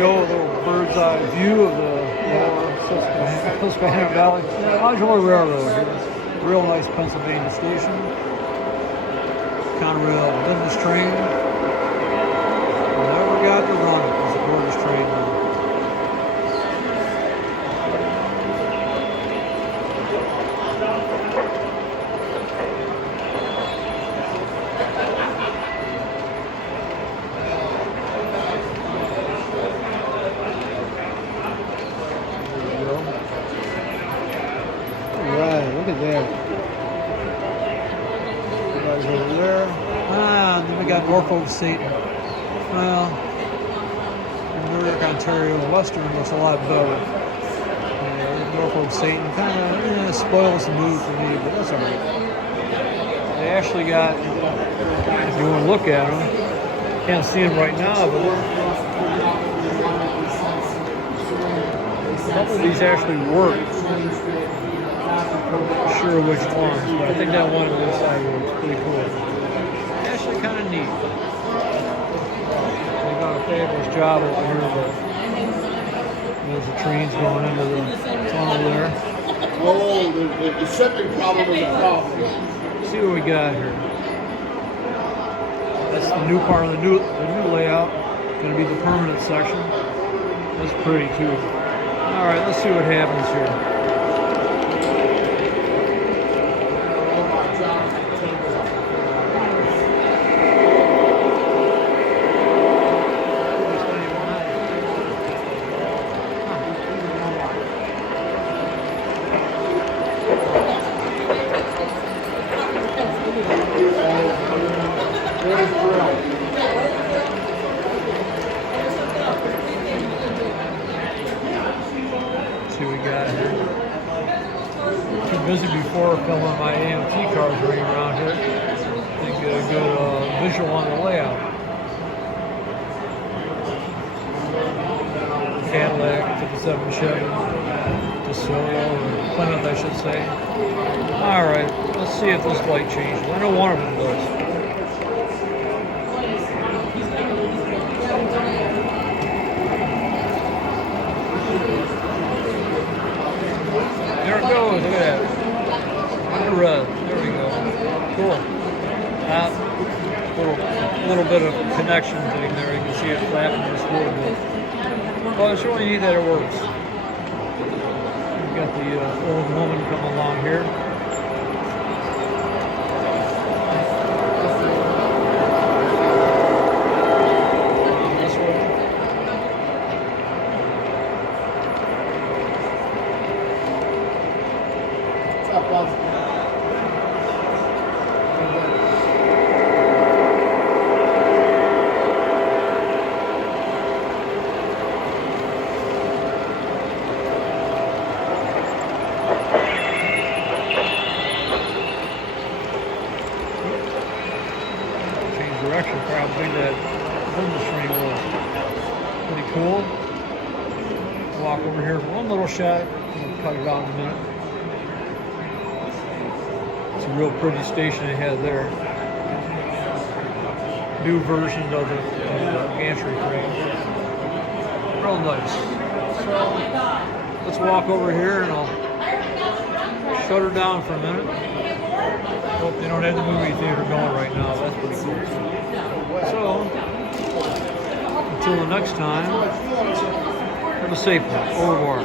go, a little bird's eye view of the lower Susquehanna Valley. Modular Railroad here. Real nice Pennsylvania station. Conrail business train. Never got to run it. It's a gorgeous train now. Look at that. Everybody's over there. And then we got Norfolk Satan. Well, Norfolk, Ontario, Western looks a lot better. Norfolk Satan kind of spoils the mood for me, but that's alright. They actually got, if you want to look at them, can't see them right now, but a couple of these actually work. Not sure which ones, but I think that one on the side was pretty cool. Actually kind of neat. They've done a fabulous job over here, but there's the trains going into the tunnel there. Oh, the shipping problem is a problem. Let's see what we got here. That's the new part of the new layout. Going to be the permanent section. That's pretty too. All right, let's see what happens here. See what we got here. Too busy before filming my AMT cars running around here. Didn't get a good visual on the layout. Cadillac, 57 Chevy, DeSoto, or Plymouth I should say. Alright, let's see if this light changes. I know one of them does. There it goes, look at that. Under red, there we go. Cool. Little bit of connection thing there. You can see it flapping just a little bit. But it's really neat that it works. We've got the old woman coming along here. This way. What's up, bud? Direction for how big that business train was. Pretty cool. Walk over here for one little shot. We'll cut it out in a minute. It's a real pretty station they had there. New version of the gantry crane. Real nice. So let's walk over here and I'll shut her down for a minute. Hope they don't have the movie theater going right now. That's pretty cool. So, until the next time, have a safe one. Au revoir.